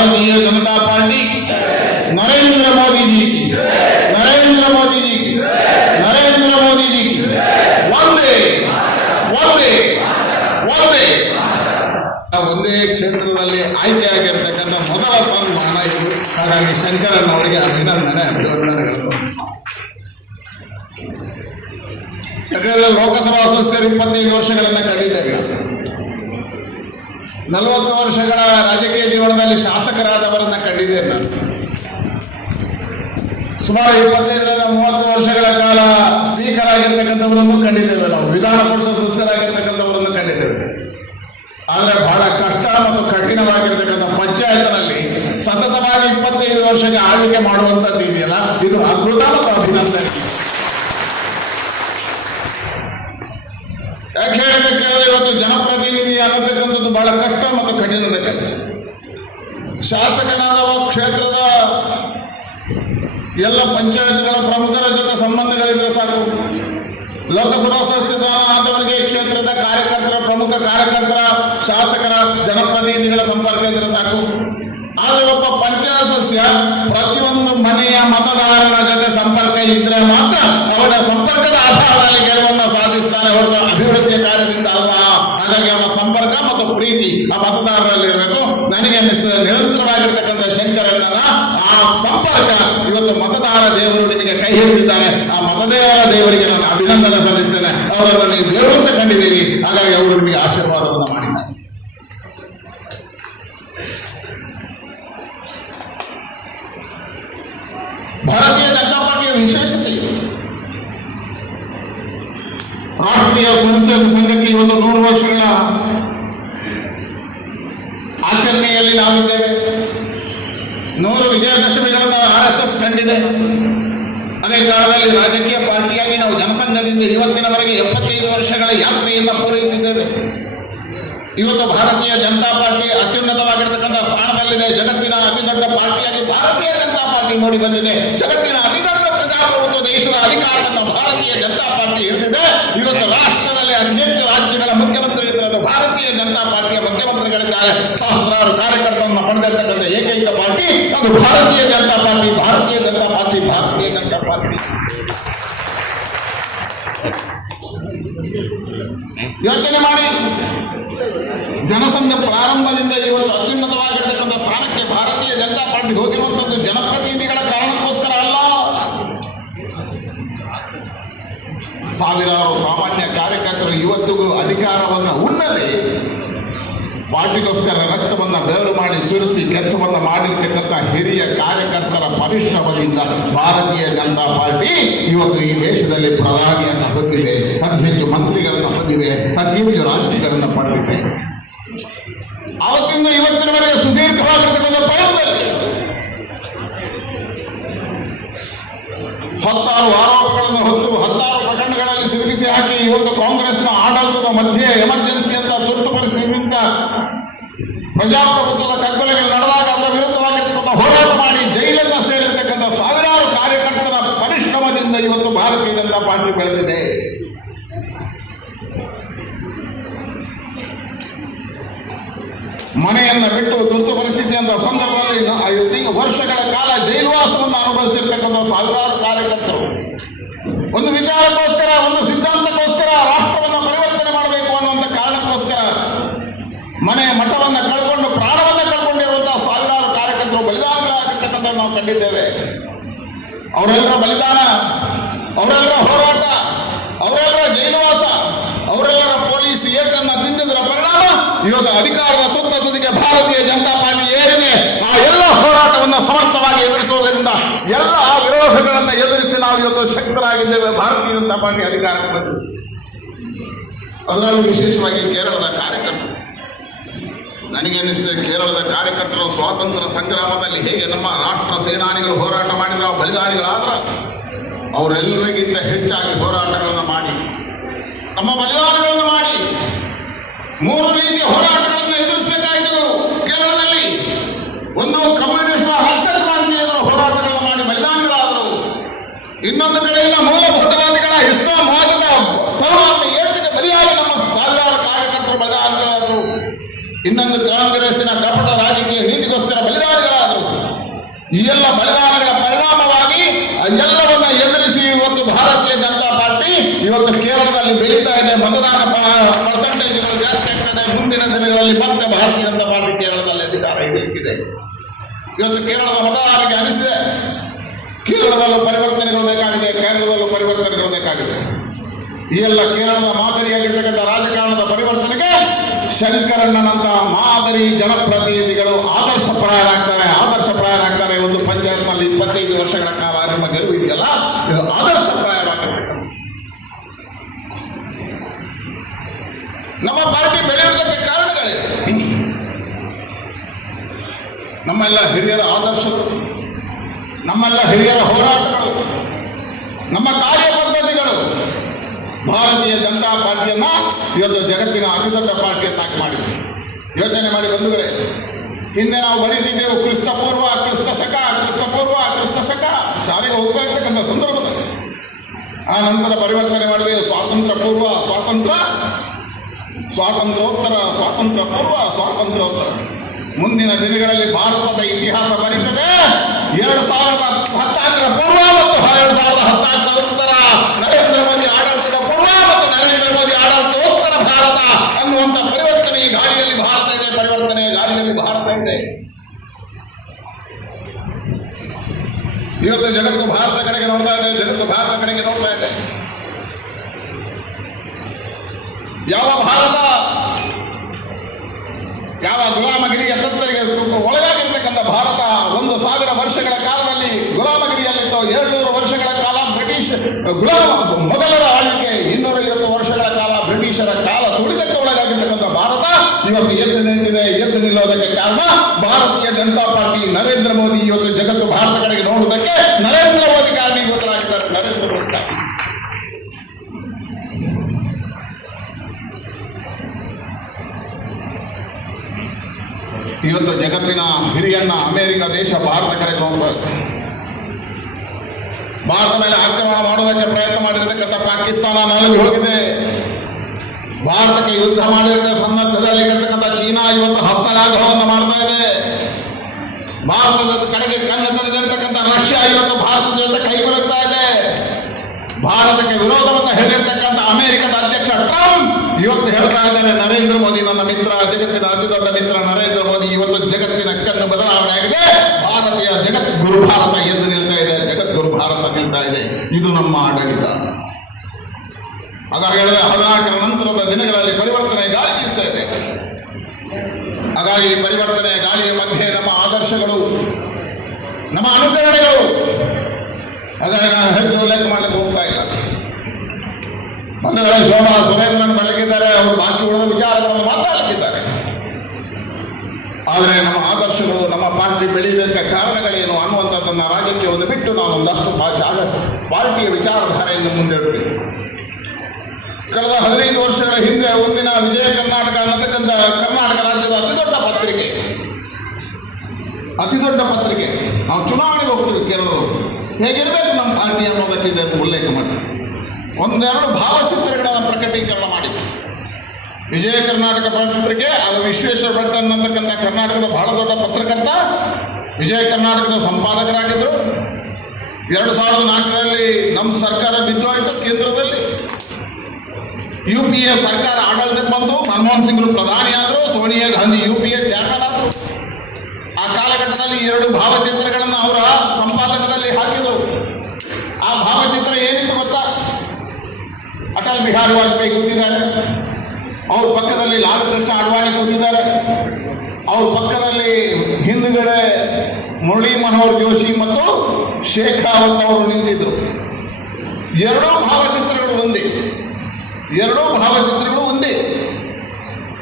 Bharatiya Janata party Narendra Modi ji की नरेंद्र मोदी जी की नरेंद्र मोदी जी की ಒಂದೇ ಒಂದೇ ಒಂದೇ ಒಂದೇ ಕ್ಷೇತ್ರದಲ್ಲಿ ಆಯ್ಕೆಯಾಗಿರ್ತಕ್ಕಂಥ ಮೊದಲ ಸನ್ಮಾನ ಇದು ಹಾಗಾಗಿ ಶಂಕರನ್ ಅವರಿಗೆ ಅಭಿನಂದನೆ ಅಭಿನಂದನೆಗಳು ಯಾಕಂದ್ರೆ ಲೋಕಸಭಾ ಸದಸ್ಯರು ಇಪ್ಪತ್ತೈದು ವರ್ಷಗಳನ್ನ ಕಳೆದಿದ್ದೇವೆ ನಲವತ್ತು ವರ್ಷಗಳ ರಾಜಕೀಯ ಜೀವನದಲ್ಲಿ ಶಾಸಕರಾದವರನ್ನ ಕಂಡಿದ್ದೇನೆ ನಾನು. ಸುಮಾರು ಇಪ್ಪತ್ತೈದರಿಂದ ಮೂವತ್ತು ವರ್ಷಗಳ ಕಾಲ ಸ್ಪೀಕರ್ ಆಗಿರ್ತಕ್ಕಂಥವರನ್ನು ಕಂಡಿದ್ದೇವೆ ನಾವು. ವಿಧಾನ ಪರಿಷತ್ ಸದಸ್ಯರಾಗಿರ್ತಕ್ಕಂಥವರನ್ನು ಕಂಡಿದ್ದೇವೆ. ಆದರೆ ಬಹಳ ಕಷ್ಟ ಮತ್ತು ಕಠಿಣವಾಗಿರ್ತಕ್ಕಂಥ ಪಂಚಾಯತ್ನಲ್ಲಿ ಸತತವಾಗಿ ಇಪ್ಪತ್ತೈದು ವರ್ಷಕ್ಕೆ ಆಳ್ವಿಕೆ ಮಾಡುವಂತದ್ದು ಇದೆಯಲ್ಲ? ಇದು ಅದ್ಭುತ ಮತ್ತು ಅಭಿನಂದನೆ. ಯಾಕೆ ಹೇಳಿದ್ರೆ ಕೇಳಿದ್ರೆ ಇವತ್ತು ಜನಪ್ರತಿನಿಧಿ ಅನ್ನತಕ್ಕಂಥದ್ದು ಬಹಳ ಕಷ್ಟ. ಶಾಸಕನಾದವ ಕ್ಷೇತ್ರದ ಎಲ್ಲ ಪಂಚಾಯತ್ಗಳ ಪ್ರಮುಖರ ಜೊತೆ ಸಂಬಂಧಗಳಿದ್ರೆ ಸಾಕು. ಲೋಕಸಭಾ ಆದವರಿಗೆ ಕ್ಷೇತ್ರದ ಕಾರ್ಯಕರ್ತರ ಪ್ರಮುಖ ಕಾರ್ಯಕರ್ತರ ಶಾಸಕರ ಜನಪ್ರತಿನಿಧಿಗಳ ಸಂಪರ್ಕ ಇದ್ರೆ ಸಾಕು. ಆದರೆ ಒಬ್ಬ ಪಂಚಾಯತ್ ಸದಸ್ಯ ಪ್ರತಿಯೊಂದು ಮನೆಯ ಮತದಾರರ ಜೊತೆ ಸಂಪರ್ಕ ಇದ್ರೆ ಮಾತ್ರ ಅವರ ಸಂಪರ್ಕದ ಆಧಾರದಲ್ಲಿ ಗೆಲುವನ್ನು ಸಾಧಿಸ್ತಾನೆ ಹೊರತು ಅಭಿವೃದ್ಧಿಯ ಕಾರ್ಯದಿಂದ ಅಲ್ಲ. ಹಾಗಾಗಿ ಅವರ ಸಂಪರ್ಕ ಮತ್ತು ಪ್ರೀತಿ ಆ ಮತದಾರರಲ್ಲಿ ಇರಬೇಕು. ನನಗೆ ಅನ್ನಿಸ್ತದೆ ನಿರಂತರವಾಗಿರ್ತಕ್ಕಂಥ ಶಂಕರಣ್ಣನ ಆ ಸಂಪರ್ಕ ಇವತ್ತು ಮತದಾರ ದೇವರು ನಿಮಗೆ ಕೈ ಹಿಡಿದಿದ್ದಾರೆ ಆ ಮತದಾರ ದೇವರಿಗೆ ನಾನು ಅಭಿನಂದನೆ ಸಲ್ಲಿಸ್ತೇನೆ. ಅವರನ್ನು ನೀವು ದೇವರು ಅಂತ ಹಾಗಾಗಿ ಅವರು ನಿಮಗೆ ಆಶೀರ್ವಾದವನ್ನು ಮಾಡಿದ್ದಾರೆ ಭಾರತೀಯ ಜನತಾ ಪಾರ್ಟಿಯ ವಿಶೇಷತೆ ಇದು. ರಾಷ್ಟ್ರೀಯ ಸ್ವಯಂ ಸಂಘಕ್ಕೆ ಇವತ್ತು ನೂರು ವರ್ಷಗಳ ಆಚರಣೆಯಲ್ಲಿ ನಾವಿದ್ದೇವೆ. ನೂರು ವಿಜಯದಶಮಿಗಳನ್ನು ಆರ್ ಎಸ್ ಎಸ್ ಕಂಡಿದೆ. ಅದೇ ಕಾಲದಲ್ಲಿ ರಾಜಕೀಯ ಪಾರ್ಟಿಯಾಗಿ ನಾವು ಜನಸಂಘದಿಂದ ಇವತ್ತಿನವರೆಗೆ ಎಪ್ಪತ್ತೈದು ವರ್ಷಗಳ ಯಾತ್ರೆಯನ್ನು ಪೂರೈಸಿದ್ದೇವೆ. ಇವತ್ತು ಭಾರತೀಯ ಜನತಾ ಪಾರ್ಟಿ ಅತ್ಯುನ್ನತವಾಗಿರ್ತಕ್ಕಂಥ ಸ್ಥಾನದಲ್ಲಿದೆ. ಜಗತ್ತಿನ ಅತಿ ದೊಡ್ಡ ಪಾರ್ಟಿಯಾಗಿ ಭಾರತೀಯ ಜನತಾ ಪಾರ್ಟಿ ಮೂಡಿ ಬಂದಿದೆ. ಜಗತ್ತಿನ ಅತಿ ದೊಡ್ಡ ಪ್ರಜಾಪ್ರಭುತ್ವ ದೇಶದ ಅಧಿಕಾರವನ್ನು ಭಾರತೀಯ ಜನತಾ ಪಾರ್ಟಿ ಹಿಡಿದಿದೆ. ಭಾರತೀಯ ಜನತಾ ಪಾರ್ಟಿಯ ಮುಖ್ಯಮಂತ್ರಿಗಳಿದ್ದಾರೆ. ಸಹಸ್ರಾರು ಕಾರ್ಯಕರ್ತರನ್ನು ಪಡೆದಿರ್ತಕ್ಕಂಥ ಏಕೈಕ ಪಾರ್ಟಿ ಅದು ಭಾರತೀಯ ಜನತಾ ಪಾರ್ಟಿ, ಭಾರತೀಯ ಜನತಾ ಪಾರ್ಟಿ, ಭಾರತೀಯ ಜನತಾ ಪಾರ್ಟಿ. ಯೋಚನೆ ಮಾಡಿ ಜನಸಂಘ ಪ್ರಾರಂಭದಿಂದ ಇವತ್ತು ಅತ್ಯುನ್ನತವಾಗಿರ್ತಕ್ಕಂಥ ಸ್ಥಾನಕ್ಕೆ ಭಾರತೀಯ ಜನತಾ ಪಾರ್ಟಿ ಹೋಗಿರುವಂಥದ್ದು ಜನಪ್ರತಿನಿಧಿಗಳ ಕಾರಣಕ್ಕೋಸ್ಕರ ಅಲ್ಲ ಸಾವಿರಾರು ಸಾಮಾನ್ಯ ಕಾರ್ಯಕರ್ತರು ಇವತ್ತಿಗೂ ಅಧಿಕಾರವನ್ನು ಉಣ್ಣದೆ ಪಾರ್ಟಿಗೋಸ್ಕರ ರಕ್ತವನ್ನು ಬೇರು ಮಾಡಿ ಸುರಿಸಿ ಕೆಲಸವನ್ನು ಮಾಡಿರ್ತಕ್ಕಂಥ ಹಿರಿಯ ಕಾರ್ಯಕರ್ತರ ಪರಿಶ್ರಮದಿಂದ ಭಾರತೀಯ ಜನತಾ ಪಾರ್ಟಿ ಇವತ್ತು ಈ ದೇಶದಲ್ಲಿ ಪ್ರಧಾನಿಯನ್ನು ಹೊಂದಿದೆ. ಹೆಚ್ಚು ಮಂತ್ರಿಗಳನ್ನು ಹೊಂದಿದೆ. ಸಚಿವ ರಾಜ್ಯಗಳನ್ನು ಪಡೆದಿದೆ. ಅವತ್ತಿಂದ ಇವತ್ತಿನವರೆಗೆ ಸುದೀರ್ಘವಾಗಿರ್ತಕ್ಕಂಥ ಹತ್ತಾರು ಆರೋಪಗಳನ್ನು ಹೊತ್ತು ಹತ್ತಾರು ಪ್ರಕರಣಗಳಲ್ಲಿ ಸಿಲುಕಿಸಿ ಹಾಕಿ ಇವತ್ತು ಕಾಂಗ್ರೆಸ್ನ ಆಡಳಿತದ ಮಧ್ಯೆ ಎಮರ್ಜೆನ್ಸಿ ಅಂತ ತುರ್ತು ಪರಿಸ್ಥಿತಿಯಿಂದ ಪ್ರಜಾಪ್ರಭುತ್ವದ ಕಗ್ಗೊಲೆಗಳು ನಡೆದಾಗ ಅದರ ವಿರುದ್ಧವಾಗಿರ್ತಕ್ಕಂಥ ಹೋರಾಟ ಮಾಡಿ ಜೈಲನ್ನು ಸೇರಿರ್ತಕ್ಕಂಥ ಸಾವಿರಾರು ಕಾರ್ಯಕರ್ತರ ಪರಿಶ್ರಮದಿಂದ ಇವತ್ತು ಭಾರತೀಯ ಜನತಾ ಪಾರ್ಟಿ ಬೆಳೆದಿದೆ. ಮನೆಯನ್ನು ಬಿಟ್ಟು ತುರ್ತು ಪರಿಸ್ಥಿತಿ ಅಂತ ಸಂದರ್ಭದಲ್ಲಿ ಐದು ವರ್ಷಗಳ ಕಾಲ ಜೈಲುವಾಸವನ್ನು ಅನುಭವಿಸಿರ್ತಕ್ಕಂಥ ಸಾವಿರಾರು ಕಾರ್ಯಕರ್ತರು. ಒಂದು ವಿಚಾರಕ್ಕೋಸ್ಕರ, ಒಂದು ಸಿದ್ಧಾಂತಕ್ಕೋಸ್ಕರ ರಾಷ್ಟ್ರವನ್ನು ಪರಿವರ್ತನೆ ಮಾಡಬೇಕು ಅನ್ನುವಂಥ ಕಾರಣಕ್ಕೋಸ್ಕರ ಮನೆ ಮಠವನ್ನು ಕಳ್ಕೊಂಡು ಪ್ರಾಣವನ್ನು ಕಳ್ಕೊಂಡಿರುವಂತಹ ಸಾವಿರಾರು ಕಾರ್ಯಕರ್ತರು ಬಲಿದಾನಗಳಾಗಿರ್ತಕ್ಕಂಥ ನಾವು ಕಂಡಿದ್ದೇವೆ. ಅವರೆಲ್ಲರ ಬಲಿದಾನ, ಅವರೆಲ್ಲರ ಹೋರಾಟ, ಅವರೆಲ್ಲರ ಜೈಲುವಾಸ, ಅವರೆಲ್ಲರ ಪೊಲೀಸ್ ಏಟನ್ನು ಇವತ್ತು ಅಧಿಕಾರದ ತುತ್ತ ತುದಿಗೆ ಭಾರತೀಯ ಜನತಾ ಪಾರ್ಟಿ ಏರಿದೆ. ಆ ಎಲ್ಲ ಹೋರಾಟವನ್ನು ಸಮರ್ಥವಾಗಿ ಎದುರಿಸುವುದರಿಂದ ಎಲ್ಲ ಆ ವಿರೋಧಗಳನ್ನು ಎದುರಿಸಿ ನಾವು ಇವತ್ತು ಶಕ್ತರಾಗಿದ್ದೇವೆ. ಭಾರತೀಯ ಜನತಾ ಪಾರ್ಟಿ ಅಧಿಕಾರಕ್ಕೆ ಬಂದಿದೆ. ಅದರಲ್ಲೂ ವಿಶೇಷವಾಗಿ ಕೇರಳದ ಕಾರ್ಯಕರ್ತರು. ನನಗೆ ಅನಿಸಿದೆ ಕೇರಳದ ಕಾರ್ಯಕರ್ತರು ಸ್ವಾತಂತ್ರ್ಯ ಸಂಗ್ರಾಮದಲ್ಲಿ ಹೇಗೆ ನಮ್ಮ ರಾಷ್ಟ್ರ ಸೇನಾನಿಗಳು ಹೋರಾಟ ಮಾಡಿದ್ರು ಬಲಿದಾನಿಗಳಾದ್ರ ಅವರೆಲ್ಲರಿಗಿಂತ ಹೆಚ್ಚಾಗಿ ಹೋರಾಟಗಳನ್ನು ಮಾಡಿ, ತಮ್ಮ ಬಲಿದಾನಗಳನ್ನು ಮಾಡಿ ಮೂರು ರೀತಿಯ ಹೋರಾಟಗಳನ್ನು ಎದುರಿಸಬೇಕಾಯಿತು. ಕೇರಳದಲ್ಲಿ ಒಂದು ಕಮ್ಯುನಿಸ್ಟ್ ಹಸ್ತ ಕ್ರಾಂತಿ ಎದುರು ಹೋರಾಟಗಳನ್ನು ಮಾಡಿ ಬಲಿದಾನಿಗಳಾದರು. ಇನ್ನೊಂದು ಕಡೆಯಿಂದ ಮೂಲಭೂತವಾದಿಗಳ ಇಸ್ಲಾಮಾವಾದದ ತರುವಾಯ ಏಳಿಗೆ ಬಲಿಯಾಗಿ ನಮ್ಮ ಸಾವಿರಾರು ಕಾರ್ಯಕರ್ತರು ಬಲಿದಾನಗಳಾದರು. ಇನ್ನೊಂದು ಕಾಂಗ್ರೆಸ್ಸಿನ ಕಪಟ ರಾಜಕೀಯ ನೀತಿಗೋಸ್ಕರ ಬಲಿದಾನಗಳಾದರು. ಈ ಎಲ್ಲ ಬಲಿದಾನಗಳ ಪರಿಣಾಮವಾಗಿ ಎಲ್ಲವನ್ನ ಎದುರಿಸಿ ಇವತ್ತು ಭಾರತೀಯ ಜನತಾ ಪಾರ್ಟಿ ಇವತ್ತು ಕೇರಳದಲ್ಲಿ ಬೆಳೀತಾ ಇದೆ. ಮತದಾನ ಪರ್ಸೆಂಟೇಜ್ ಜಾಸ್ತಿ ಆಗ್ತದೆ ಮುಂದಿನ ದಿನಗಳಲ್ಲಿ ಮತ್ತೆ ಭಾರತೀಯ ಜನತಾ ಪಾರ್ಟಿ ಕೇರಳದಲ್ಲಿ ಅಧಿಕಾರ ಹಿಡಿಯುತ್ತಿದೆ ಇವತ್ತು ಕೇರಳದ ಮತದಾರರಿಗೆ ಅನಿಸಿದೆ. ಕೇರಳದಲ್ಲೂ ಪರಿವರ್ತನೆಗಳು ಬೇಕಾಗಿದೆ. ಕೇರಳದಲ್ಲೂ ಪರಿವರ್ತನೆಗಳು ಬೇಕಾಗಿದೆ. ಈ ಎಲ್ಲ ಕೇರಳದ ಮಾದರಿಯಾಗಿರ್ತಕ್ಕಂಥ ರಾಜಕಾರಣದ ಪರಿವರ್ತನೆಗೆ ಶಂಕರಣ್ಣನಂತ ಮಾದರಿ ಜನಪ್ರತಿನಿಧಿಗಳು ಆದರ್ಶ ಪ್ರಾಯರಾಗ್ತಾರೆ ಆದರ್ಶ ಪ್ರಾಯರಾಗ್ತಾರೆ ಒಂದು ಪಂಚಾಯತ್ನಲ್ಲಿ ಇಪ್ಪತ್ತೈದು ವರ್ಷಗಳ ಕಾಲ. ಗೆಲುವು ಇದೆಯಲ್ಲ ಇದು ಆದರ್ಶಪ್ರಾಯವಾಗಬೇಕು ನಮ್ಮ ಪಾರ್ಟಿ ಬೆಳೆಯುವುದಕ್ಕೆ ಕಾರಣಗಳೇ ನಮ್ಮೆಲ್ಲ ಹಿರಿಯರ ಆದರ್ಶಗಳು, ನಮ್ಮೆಲ್ಲ ಹಿರಿಯರ ಹೋರಾಟಗಳು, ನಮ್ಮ ಕಾರ್ಯ ಪದ್ಧತಿಗಳು. ಭಾರತೀಯ ಜನತಾ ಪಾರ್ಟಿಯನ್ನ ಇವತ್ತು ಜಗತ್ತಿನ ಅತಿದೊಡ್ಡ ಪಾರ್ಟಿಯನ್ನಾಗಿ ಮಾಡಿದೆ ಯೋಚನೆ ಮಾಡಿ ಬಂಧುಗಳೇ, ಹಿಂದೆ ನಾವು ಬರೀತಿದ್ದೆವು ಕ್ರಿಸ್ತಪೂರ್ವ ಕ್ರಿಸ್ತ ಶಕ ಕ್ರಿಸ್ತ ಪೂರ್ವ ಕ್ರಿಸ್ತ ಶಕ ಶಾಲೆಗೆ ಹೋಗ್ತಾ ಇರ್ತಕ್ಕಂಥ ಸಂದರ್ಭದಲ್ಲಿ ಆ ನಂತರ ಪರಿವರ್ತನೆ ಮಾಡಿದೆ, ಸ್ವಾತಂತ್ರ್ಯ ಪೂರ್ವ ಸ್ವಾತಂತ್ರ್ಯ, ಸ್ವಾತಂತ್ರ್ಯೋತ್ತರ, ಸ್ವಾತಂತ್ರ್ಯ ಪೂರ್ವ ಸ್ವಾತಂತ್ರ್ಯೋತ್ತರ. ಮುಂದಿನ ದಿನಗಳಲ್ಲಿ ಭಾರತದ ಇತಿಹಾಸ ಬರೀತದೆ. ಎರಡು ಸಾವಿರದ ಹತ್ತಾರರ ಪೂರ್ವ ಮತ್ತು ಎರಡು ಸಾವಿರದ ಹತ್ತಾರರ ಉತ್ತರ. ನರೇಂದ್ರ ಮೋದಿ ಆಡಳಿತದ ಪೂರ್ವ ಮತ್ತು ನರೇಂದ್ರ ಮೋದಿ ಆಡಳಿತೋತ್ತರ ಭಾರತ ಅನ್ನುವಂಥ ಪರಿವರ್ತನೆ ಈ ಗಾಳಿಯಲ್ಲಿ ಭಾರತ ಇದೆ, ಪರಿವರ್ತನೆ ಗಾಳಿಯಲ್ಲಿ ಭಾರತ ಇದೆ. ಇವತ್ತು ಜಗತ್ತು ಭಾರತ ಕಡೆಗೆ ನೋಡ್ತಾ ಇದೆ, ಜಗತ್ತು ಭಾರತ ಕಡೆಗೆ ನೋಡ್ತಾ ಇದೆ. ಯಾವ ಭಾರತ, ಯಾವ ಗುಲಾಮಗಿರಿಯ ತತ್ತರಿಗೆ ಒಳಗಾಗಿರ್ತಕ್ಕಂಥ ಭಾರತ, ಒಂದು ಸಾವಿರ ವರ್ಷಗಳ ಕಾಲದಲ್ಲಿ ಗುಲಾಮಗಿರಿಯಲ್ಲಿತ್ತು ಏಳ್ನೂರು ವರ್ಷಗಳ ಕಾಲ ಬ್ರಿಟಿಷ್, ಗುಲಾಮ ಮೊದಲರ ಆಳ್ವಿಕೆ, ಇನ್ನೂರೈವತ್ತು ವರ್ಷಗಳ ಕಾಲ ಬ್ರಿಟಿಷರ ಕಾಲ ತುಳಿತಕ್ಕೆ ಒಳಗಾಗಿರ್ತಕ್ಕಂಥ ಭಾರತ, ಇವತ್ತು ಎದ್ದು ನಿಂತಿದೆ, ಎದ್ದು ನಿಲ್ಲೋದಕ್ಕೆ ಕಾರಣ ಭಾರತೀಯ ಜನತಾ ಪಾರ್ಟಿ ನರೇಂದ್ರ ಮೋದಿ ಇವತ್ತು ಜಗತ್ತು ಜಗತ್ತಿನ ಹಿರಿಯನ್ನ ಅಮೆರಿಕ ದೇಶ, ಭಾರತ ಕಡೆ ಭಾರತ ಮೇಲೆ ಆಕ್ರಮಣ ಮಾಡೋದಕ್ಕೆ ಪ್ರಯತ್ನ ಮಾಡಿರ್ತಕ್ಕಂಥ ಪಾಕಿಸ್ತಾನ ನಲಗಿ ಹೋಗಿದೆ. ಭಾರತಕ್ಕೆ ಯುದ್ಧ ಮಾಡಿರದ ಸಂದರ್ಭದಲ್ಲಿ ಇರತಕ್ಕಂಥ ಚೀನಾ ಇವತ್ತು ಹಸ್ತಲಾಘವವನ್ನು ಮಾಡ್ತಾ ಇದೆ. ಭಾರತದ ಕಡೆಗೆ ಕಣ್ಣು ತಂದಿರತಕ್ಕಂಥ ರಷ್ಯಾ ಇವತ್ತು ಭಾರತದ ಜೊತೆ ಕೈಗೊಳ್ಳುತ್ತಾ ಇದೆ. ಭಾರತಕ್ಕೆ ವಿರೋಧವನ್ನು ಹೇಳಿರ್ತಕ್ಕಂಥ ಅಮೆರಿಕದ ಅಧ್ಯಕ್ಷ ಟ್ರಂಪ್ ಇವತ್ತು ಹೇಳ್ತಾ ಇದ್ದಾರೆ, ನರೇಂದ್ರ ಮೋದಿ ನನ್ನ ಮಿತ್ರ, ಜಗತ್ತಿನ ಅತಿ ದೊಡ್ಡ ಮಿತ್ರ ನರೇಂದ್ರ ಮೋದಿ ಇವತ್ತು ಜಗತ್ತಿನ ಕಣ್ಣು ಬದಲಾವಣೆ ಆಗಿದೆ ಭಾರತೀಯ ಜಗತ್ ಗುರು ಭಾರತ ಎದ್ದು ನಿಲ್ತಾ ಇದೆ ಜಗದ್ಗುರು ಭಾರತ ನಿಲ್ತಾ ಇದೆ. ಇದು ನಮ್ಮ ಆಡಳಿತ. ಹಾಗಾಗಿ ಹೇಳಿದ ಹದಿನಾಲ್ಕರ ನಂತರದ ದಿನಗಳಲ್ಲಿ ಪರಿವರ್ತನೆ ಗಾಳಿ ಬೀಸ್ತಾ ಇದೆ ಹಾಗಾಗಿ ಪರಿವರ್ತನೆ ಗಾಳಿಯ ಮಧ್ಯೆ ನಮ್ಮ ಆದರ್ಶಗಳು, ನಮ್ಮ ಅನುಕರಣೆಗಳು ಹಾಗಾಗಿ ನಾನು ಹೆಚ್ಚು ಉಲ್ಲೇಖ ಮಾಡಲಿಕ್ಕೆ ಹೋಗ್ತಾ ಇಲ್ಲ. ಬಂಧುಗಳೇ, ಶೋಭಾ, ಸುರೇಂದ್ರನ್ ಮಲಗಿದ್ದಾರೆ ಅವರು ಬಾಕಿ ಉಳಿದ ವಿಚಾರಗಳನ್ನು ಮಾತಾಡುತ್ತಿದ್ದಾರೆ ಆದರೆ ನಮ್ಮ ಆದರ್ಶಗಳು, ನಮ್ಮ ಪಾರ್ಟಿ ಬೆಳೆಯುವುದಕ್ಕೆ ಕಾರಣಗಳೇನು ಅನ್ನುವಂಥದ್ದನ್ನು ರಾಜಕೀಯವನ್ನು ಬಿಟ್ಟು ನಾವು ಒಂದಷ್ಟು ಜಾಗ, ಪಾರ್ಟಿಯ ವಿಚಾರಧಾರೆಯನ್ನು ಹೇಳಬೇಕು ಕಳೆದ ಹದಿನೈದು ವರ್ಷಗಳ ಹಿಂದೆ ಒಂದಿನ ವಿಜಯ ಕರ್ನಾಟಕ ಅನ್ನತಕ್ಕಂಥ ಕರ್ನಾಟಕ ರಾಜ್ಯದ ಅತಿ ದೊಡ್ಡ ಪತ್ರಿಕೆ. ಅತಿ ದೊಡ್ಡ ಪತ್ರಿಕೆ. ನಾವು ಚುನಾವಣೆಗೆ ಹೋಗ್ತೀವಿ ಕೇರಳದವರು. ಹೇಗಿರಬೇಕು ನಮ್ಮ ಪಾರ್ಟಿ ಅನ್ನೋದಕ್ಕೆ ಇದನ್ನು ಉಲ್ಲೇಖ ಮಾಡಿ ಒಂದೆರಡು ಭಾವಚಿತ್ರಗಳನ್ನು ಪ್ರಕಟೀಕರಣ ಮಾಡಿದ್ರು. ವಿಜಯ ಕರ್ನಾಟಕ ಪತ್ರಿಕೆ ಅದು ವಿಶ್ವೇಶ್ವರ ಭಟ್ ಅನ್ನತಕ್ಕಂಥ ಕರ್ನಾಟಕದ ಬಹಳ ದೊಡ್ಡ ಪತ್ರಕರ್ತ, ವಿಜಯ ಕರ್ನಾಟಕದ ಸಂಪಾದಕರಾಗಿದ್ದರು ಎರಡು ಸಾವಿರದ ನಾಲ್ಕರಲ್ಲಿ ನಮ್ಮ ಸರ್ಕಾರ ಬಿದ್ದು ಆಯಿತು ಕೇಂದ್ರದಲ್ಲಿ. ಯು ಪಿ ಎ ಸರ್ಕಾರ ಆಡಳಿತಕ್ಕೆ ಬಂತು, ಮನಮೋಹನ್ ಸಿಂಗ್ ಪ್ರಧಾನಿ ಆದರು, Sonia Gandhi U P A chairman ಆದರು. ಆ ಕಾಲಘಟ್ಟದಲ್ಲಿ ಎರಡು ಭಾವಚಿತ್ರಗಳನ್ನು ಅವರ ಸಂಪಾದಕದಲ್ಲಿ ಹಾಕಿದರು. ಆ ಭಾವಚಿತ್ರ ಏನಿತ್ತು ಗೊತ್ತಾ? ಅಟಲ್ ಬಿಹಾರಿ ವಾಜಪೇಯಿ ಕೂತಿದ್ದಾರೆ. ಅವ್ರ ಪಕ್ಕದಲ್ಲಿ ಲಾಲ್ ಕೃಷ್ಣ ಅಡ್ವಾಣಿ ಕೂತಿದ್ದಾರೆ. ಅವ್ರ ಪಕ್ಕದಲ್ಲಿ ಹಿಂದ್ಗಡೆ ಮುರಳಿ ಮನೋಹರ್ ಜೋಶಿ ಮತ್ತು ಶೇಖಾವತ್ ಅವರು ನಿಂತಿದ್ರು. ಎರಡೂ ಭಾವಚಿತ್ರಗಳು ಒಂದೇ. ಎರಡೂ ಭಾವಚಿತ್ರಗಳು ಒಂದೇ.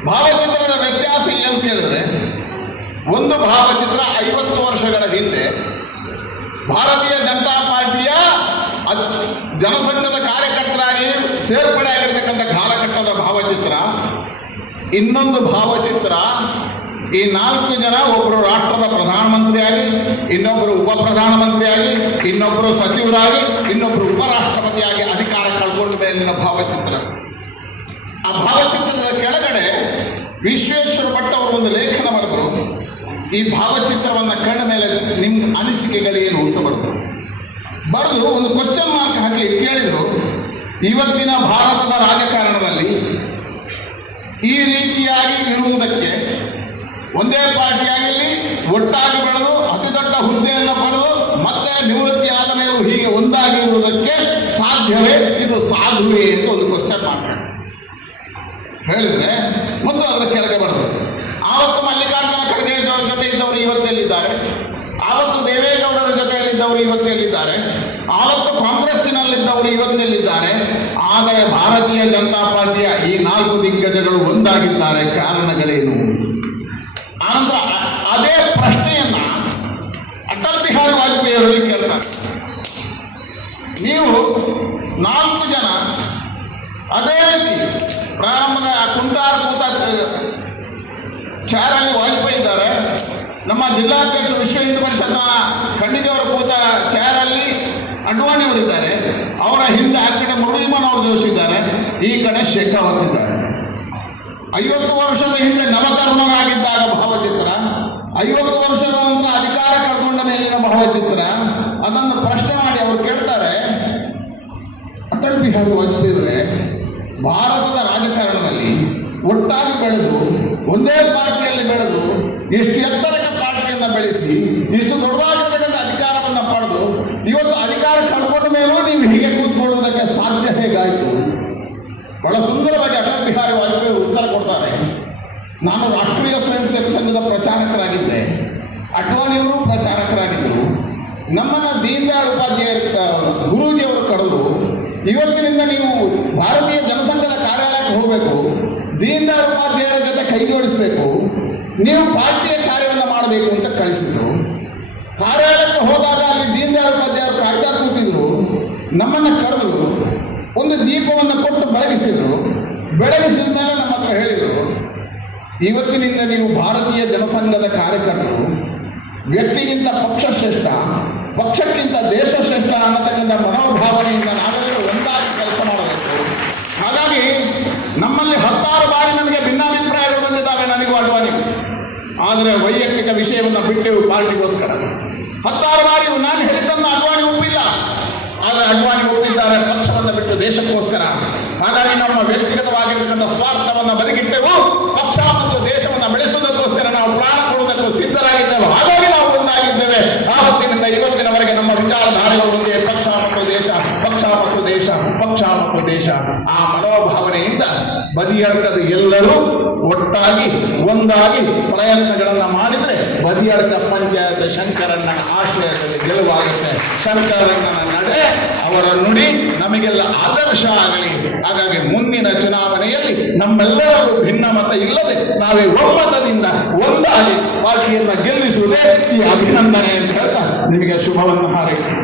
ಭಾವಚಿತ್ರದ ವ್ಯತ್ಯಾಸ ಏನಂತ ಹೇಳಿದ್ರೆ, ಒಂದು ಭಾವಚಿತ್ರ ಐವತ್ತು ವರ್ಷಗಳ ಹಿಂದೆ ಭಾರತೀಯ ಜನತಾ ಜನಸಂಘದ ಕಾರ್ಯಕರ್ತರಾಗಿ ಸೇರ್ಪಡೆ ಆಗಿರ್ತಕ್ಕಂಥ ಕಾಲಘಟ್ಟದ ಭಾವಚಿತ್ರ. ಇನ್ನೊಂದು ಭಾವಚಿತ್ರ, ಈ ನಾಲ್ಕು ಜನ ಒಬ್ಬರು ರಾಷ್ಟ್ರದ ಪ್ರಧಾನಮಂತ್ರಿಯಾಗಿ ಇನ್ನೊಬ್ಬರು ಉಪ ಪ್ರಧಾನಮಂತ್ರಿಯಾಗಿ ಇನ್ನೊಬ್ಬರು ಸಚಿವರಾಗಿ ಇನ್ನೊಬ್ಬರು ಉಪರಾಷ್ಟ್ರಪತಿಯಾಗಿ ಅಧಿಕಾರ ಕಳ್ಕೊಂಡ ಮೇಲಿನ ಭಾವಚಿತ್ರ. ಆ ಭಾವಚಿತ್ರದ ಕೆಳಗಡೆ ವಿಶ್ವೇಶ್ವರ ಭಟ್ ಅವರು ಒಂದು ಲೇಖನ ಬರೆದರು. ಈ ಭಾವಚಿತ್ರವನ್ನು ಕಂಡ ಮೇಲೆ ನಿಮ್ಮ ಅನಿಸಿಕೆಗಳೇನು ಅಂತ ಬರೆದು ಬರೆದು ಒಂದು ಕ್ವಶನ್ ಮಾರ್ಕ್ ಹಾಕಿ ಕೇಳಿದರು, ಇವತ್ತಿನ ಭಾರತದ ರಾಜಕಾರಣದಲ್ಲಿ ಈ ರೀತಿಯಾಗಿ ಇರುವುದಕ್ಕೆ ಒಂದೇ ಪಾರ್ಟಿಯಾಗಿರಲಿ, ಒಟ್ಟಾಗಿ ಬೆಳೆದು, ಅತಿ ದೊಡ್ಡ ಹುದ್ದೆಯನ್ನು ಪಡೆದು, ಮತ್ತೆ ನಿವೃತ್ತಿ ಆದ ಮೇಲೆ ಹೀಗೆ ಒಂದಾಗಿರುವುದಕ್ಕೆ ಸಾಧ್ಯವೇ? ಇದು ಸಾಧುವೇ ಅಂತ ಒಂದು ಕ್ವಶನ್ ಮಾರ್ಕ್ ಹೇಳಿದ್ರೆ ಮತ್ತು ಅದರ ಕೆಳಗೆ ಬರ್ತದೆ. ಆವತ್ತು ಮಲ್ಲಿಕಾರ್ಜುನ ಖರ್ಗೆ ಅವರ ಜೊತೆ ಇದ್ದವರು ಇವತ್ತೆಲ್ಲಿದ್ದಾರೆ ಆವತ್ತು ದೇವೇಗೌಡರ ಜೊತೆಯಲ್ಲಿದ್ದವರು ಇವತ್ತೆಲ್ಲಿದ್ದಾರೆ ಆವತ್ತು ಕಾಂಗ್ರೆಸ್ಸಿನಲ್ಲಿದ್ದವರು ಇವತ್ತಿನಲ್ಲಿದ್ದಾರೆ ಆದರೆ ಭಾರತೀಯ ಜನತಾ ಪಾರ್ಟಿಯ ಈ ನಾಲ್ಕು ದಿಗ್ಗಜಗಳು ಒಂದಾಗಿದ್ದಾರೆ. ಕಾರಣಗಳೇನು? ಆನಂತರ ಅದೇ ಪ್ರಶ್ನೆಯನ್ನ ಅಟಲ್ ಬಿಹಾರಿ ವಾಜಪೇಯಿ ಅವರಲ್ಲಿ ಕೇಳ್ತಾರೆ. ನೀವು ನಾಲ್ಕು ಜನ ಅದೇ ರೀತಿ ಪ್ರಾರಂಭದ ಕುಂಟಾರ ಕೂತ ಚಾರಲ್ಲಿ ವಾಜಪೇಯಿ ಇದ್ದಾರೆ. ನಮ್ಮ ಜಿಲ್ಲಾಧ್ಯಕ್ಷರು ವಿಶ್ವ ಹಿಂದೂ ಪರಿಷತ್ನ ಖಂಡಿತವರು ಕೂತ ಅಡ್ವಾಣಿ ಅವರಿದ್ದಾರೆ. ಅವರ ಹಿಂದೆ ಆ ಕಡೆ ಮುರಳೀಮನ್ ಅವರು ಜೋಶಿದ್ದಾರೆ. ಈ ಕಡೆ ಶೇಖಾವತ್ತಿದ್ದಾರೆ ಐವತ್ತು ವರ್ಷದ ಹಿಂದೆ ನವಕರ್ಮರಾಗಿದ್ದಾಗ ಭಾವಚಿತ್ರ, ಐವತ್ತು ವರ್ಷದ ನಂತರ ಅಧಿಕಾರ ಕಳ್ಕೊಂಡ ಮೇಲಿನ ಭಾವಚಿತ್ರ. ಅದನ್ನು ಪ್ರಶ್ನೆ ಮಾಡಿ ಅವರು ಕೇಳ್ತಾರೆ. ಅಟಲ್ ಬಿಹಾರಿ ವಾಜಪೇಯಿ ಭಾರತದ ರಾಜಕಾರಣದಲ್ಲಿ ಒಟ್ಟಾಗಿ ಬೆಳೆದು, ಒಂದೇ ಪಾರ್ಟಿಯಲ್ಲಿ ಬೆಳೆದು, ಎಷ್ಟು ಪಾರ್ಟಿಯನ್ನು ಬೆಳೆಸಿ, ಇಷ್ಟು ದೊಡ್ಡದಾಗಿರ್ತಕ್ಕಂಥ ಅಧಿಕಾರವನ್ನು ಪಡೆದು ಇವತ್ತು ಅಧಿಕಾರ ಕಳ್ಕೊಂಡ ಮೇಲೂ ನೀವು ಹೀಗೆ ಕೂತ್ಕೊಳ್ಳುವುದಕ್ಕೆ ಸಾಧ್ಯ ಹೇಗಾಯಿತು? ಬಹಳ ಸುಂದರವಾಗಿ ಅಟಲ್ ಬಿಹಾರಿ ವಾಜಪೇಯಿ ಉತ್ತರ ಕೊಡ್ತಾರೆ. ನಾನು ರಾಷ್ಟ್ರೀಯ ಸ್ವಯಂ ಸೇವಕ ಸಂಘದ ಪ್ರಚಾರಕರಾಗಿದ್ದೆ. ಅಡ್ವಾಣಿಯವರು ಪ್ರಚಾರಕರಾಗಿದ್ದರು. ನಮ್ಮನ್ನು ದೀನದಯಾಳ್ ಉಪಾಧ್ಯಾಯ ಗುರೂಜಿಯವರು ಕರೆದ್ರು, ಇವತ್ತಿನಿಂದ ನೀವು ಭಾರತೀಯ ಜನಸಂಘದ ಕಾರ್ಯಾಲಯಕ್ಕೆ ಹೋಗಬೇಕು. ದೀನದಯಾಳ್ ಉಪಾಧ್ಯಾಯರ ಜೊತೆ ಕೈ ಜೋಡಿಸಬೇಕು ನೀವು ಪಾರ್ಟಿಯ ಕಾರ್ಯವನ್ನು ಮಾಡಬೇಕು ಅಂತ ಕಳಿಸಿದ್ರು. ಕಾರ್ಯಾಲಯಕ್ಕೆ ಹೋದಾಗ ಅಲ್ಲಿ ದೀನ್ ದಯಾಳ್ ಉಪಾಧ್ಯಾಯರು ಕಾಯ್ತಾ ಕೂತಿದ್ರು. ನಮ್ಮನ್ನ ಕರೆದ್ರು. ಒಂದು ದೀಪವನ್ನು ಕೊಟ್ಟು ಬೆಳಗಿಸಿದ್ರು. ಬೆಳಗಿಸಿದ ಮೇಲೆ ನಮ್ಮ ಹತ್ರ ಹೇಳಿದರು, ಇವತ್ತಿನಿಂದ ನೀವು ಭಾರತೀಯ ಜನಸಂಘದ ಕಾರ್ಯಕರ್ತರು. ವ್ಯಕ್ತಿಗಿಂತ ಪಕ್ಷ ಶ್ರೇಷ್ಠ, ಪಕ್ಷಕ್ಕಿಂತ ದೇಶ ಶ್ರೇಷ್ಠ ಅನ್ನತಕ್ಕಂಥ ಮನೋಭಾವನೆಯಿಂದ ನಾವೆಲ್ಲರೂ ಒಂದಾಗಿ ಕೆಲಸ ಮಾಡಬೇಕು. ಹಾಗಾಗಿ ನಮ್ಮಲ್ಲಿ ಹತ್ತಾರು ಬಾರಿ ನನಗೆ ಭಿನ್ನಾಭಿಪ್ರಾಯಗಳು ಬಂದಿದ್ದಾವೆ ನನಗೂ ಅಡ್ವಾಣಿ. ಆದರೆ ವೈಯಕ್ತಿಕ ವಿಷಯವನ್ನು ಬಿಟ್ಟೆವು ಪಾರ್ಟಿಗೋಸ್ಕರ. ಹತ್ತಾರು ಬಾರಿ ನಾನು ಹೇಳಿದ್ದನ್ನು ಅಡ್ವಾಣಿ ಒಪ್ಪಿಲ್ಲ. ಆದರೆ ಅಡ್ವಾಣಿ ಒಪ್ಪಿದ್ದಾರೆ, ಪಕ್ಷವನ್ನು ಬಿಟ್ಟು ದೇಶಕ್ಕೋಸ್ಕರ. ಹಾಗಾಗಿ ನಮ್ಮ ವ್ಯಕ್ತಿಗತವಾಗಿರ್ತಕ್ಕಂಥ ಸ್ವಾರ್ಥವನ್ನು ಬದುಕಿಟ್ಟೆವು ಪಕ್ಷ ಮತ್ತು ದೇಶವನ್ನು ಬೆಳೆಸುವುದಕ್ಕೋಸ್ಕರ ನಾವು ಪ್ರಾಣ ಕೊಡುವುದಕ್ಕೂ ಸಿದ್ಧರಾಗಿದ್ದೆವು. ಹಾಗಾಗಿ ನಾವು ಒಂದಾಗಿದ್ದೇವೆ. ಆ ಹೊತ್ತಿನಿಂದ ಇವತ್ತಿನವರೆಗೆ ನಮ್ಮ ವಿಚಾರಧಾರೆಗಳು ಒಂದೇ. ಪಕ್ಷ ಮತ್ತು ದೇಶ, ಪಕ್ಷ ಮತ್ತು ದೇಶ, ಪಕ್ಷ ಮತ್ತು ದೇಶ. ಆ ಮನೋಭಾವನೆಯಿಂದ ಬದಿಯಡ್ಕದ ಎಲ್ಲರೂ. ಒಟ್ಟಾಗಿ, ಒಂದಾಗಿ ಪ್ರಯತ್ನಗಳನ್ನು ಮಾಡಿದರೆ ಬದಿಯಡ್ಕ ಪಂಚಾಯತ್ ಶಂಕರಣ್ಣನ ಆಶ್ರಯದಲ್ಲಿ ಗೆಲುವಾಗುತ್ತೆ ಶಂಕರಣ್ಣನ ನಡೆ ಅವರ ನುಡಿ ನಮಗೆಲ್ಲ ಆದರ್ಶ ಆಗಲಿ. ಹಾಗಾಗಿ ಮುಂದಿನ ಚುನಾವಣೆಯಲ್ಲಿ ನಮ್ಮೆಲ್ಲರಿಗೂ ಭಿನ್ನಮತ ಇಲ್ಲದೆ ನಾವೇ ಒಮ್ಮತದಿಂದ ಒಂದಾಗಿ ಪಾರ್ಟಿಯನ್ನು ಗೆಲ್ಲಿಸುವುದೇ ಈ ಅಭಿನಂದನೆ ಅಂತ ಹೇಳ್ತಾ ನಿಮಗೆ ಶುಭವನ್ನು ಹಾರೈಸಿ